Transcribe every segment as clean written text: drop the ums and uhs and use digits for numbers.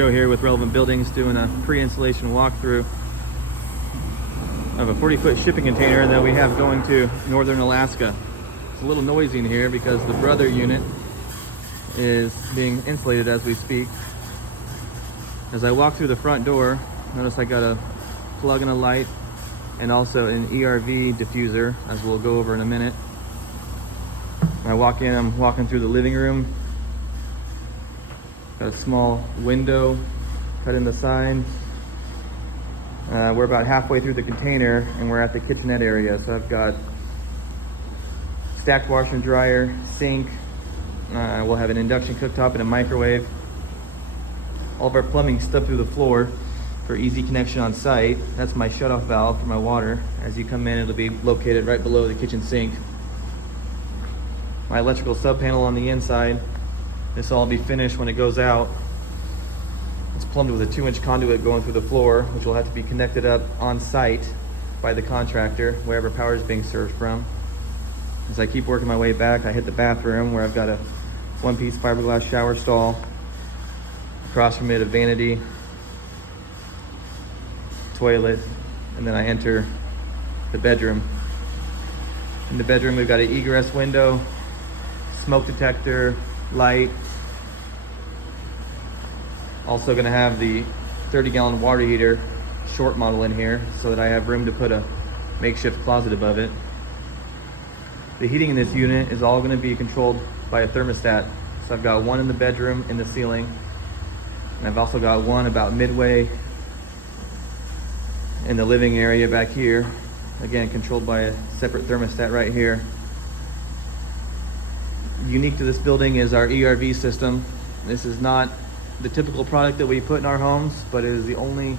Joe here with Relevant Buildings, doing a pre-installation walkthrough of a 40-foot shipping container that we have going to northern Alaska. It's a little noisy in here because the brother unit is being insulated as we speak. As I walk through the front door, notice I got a plug and a light and also an ERV diffuser, as we'll go over in a minute. When I walk in, I'm walking through the living room. Got a small window cut in the side. We're about halfway through the container and we're at the kitchenette area. So I've got stacked washer and dryer, sink. We'll have an induction cooktop and a microwave. All of our plumbing stubbed through the floor for easy connection on site. That's my shutoff valve for my water. As you come in, it'll be located right below the kitchen sink. My electrical sub panel on the inside. This will all be finished when it goes out. It's plumbed with a 2-inch conduit going through the floor, which will have to be connected up on site by the contractor, wherever power is being served from. As I keep working my way back, I hit the bathroom where I've got a 1-piece fiberglass shower stall. Across from it, a vanity, toilet, and then I enter the bedroom. In the bedroom, we've got an egress window, smoke detector, light. Also gonna have the 30-gallon water heater, short model in here, so that I have room to put a makeshift closet above it. The heating in this unit is all gonna be controlled by a thermostat. So I've got one in the bedroom in the ceiling, and I've also got one about midway in the living area back here. Again, controlled by a separate thermostat right here. Unique to this building is our ERV system. This is not the typical product that we put in our homes, but it is the only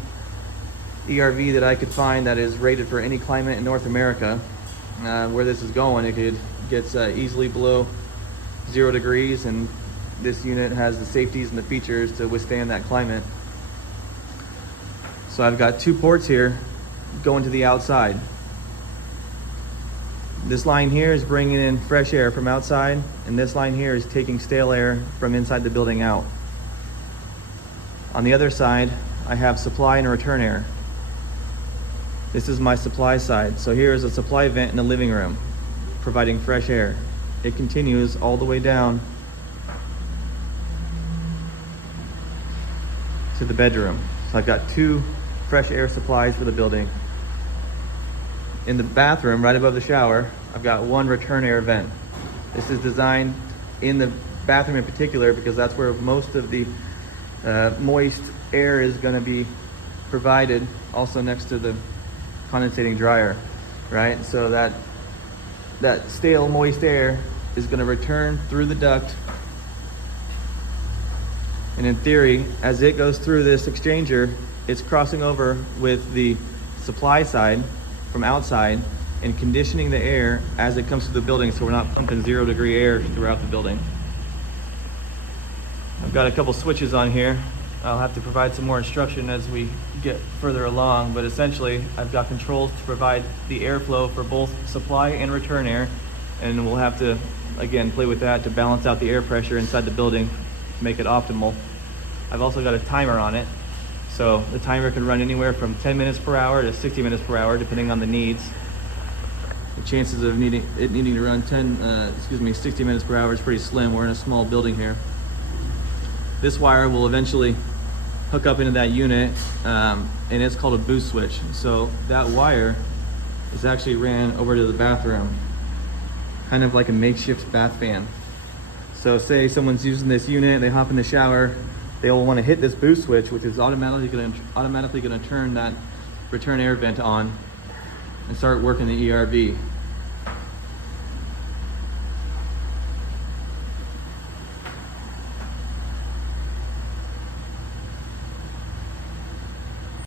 ERV that I could find that is rated for any climate in North America. Where this is going, it gets easily below 0 degrees, and this unit has the safeties and the features to withstand that climate. So I've got 2 ports here going to the outside. This line here is bringing in fresh air from outside, and this line here is taking stale air from inside the building out. On the other side, I have supply and return air. This is my supply side. So here is a supply vent in the living room, providing fresh air. It continues all the way down to the bedroom. So I've got 2 fresh air supplies for the building. In the bathroom, right above the shower, I've got 1 return air vent. This is designed in the bathroom in particular because that's where most of the moist air is going to be provided, also next to the condensating dryer, right? So that stale moist air is going to return through the duct, and in theory, as it goes through this exchanger, it's crossing over with the supply side from outside and conditioning the air as it comes to the building, so we're not pumping 0 degree air throughout the building. I've got a couple switches on here. I'll have to provide some more instruction as we get further along, but essentially I've got controls to provide the airflow for both supply and return air, and we'll have to again play with that to balance out the air pressure inside the building to make it optimal. I've also got a timer on it, so the timer can run anywhere from 10 minutes per hour to 60 minutes per hour depending on the needs. The chances of needing to run 60 minutes per hour is pretty slim. We're in a small building here. This wire will eventually hook up into that unit, and it's called a boost switch. So that wire is actually ran over to the bathroom, kind of like a makeshift bath fan. So say someone's using this unit, they hop in the shower, they'll want to hit this boost switch, which is automatically going to turn that return air vent on and start working the ERV.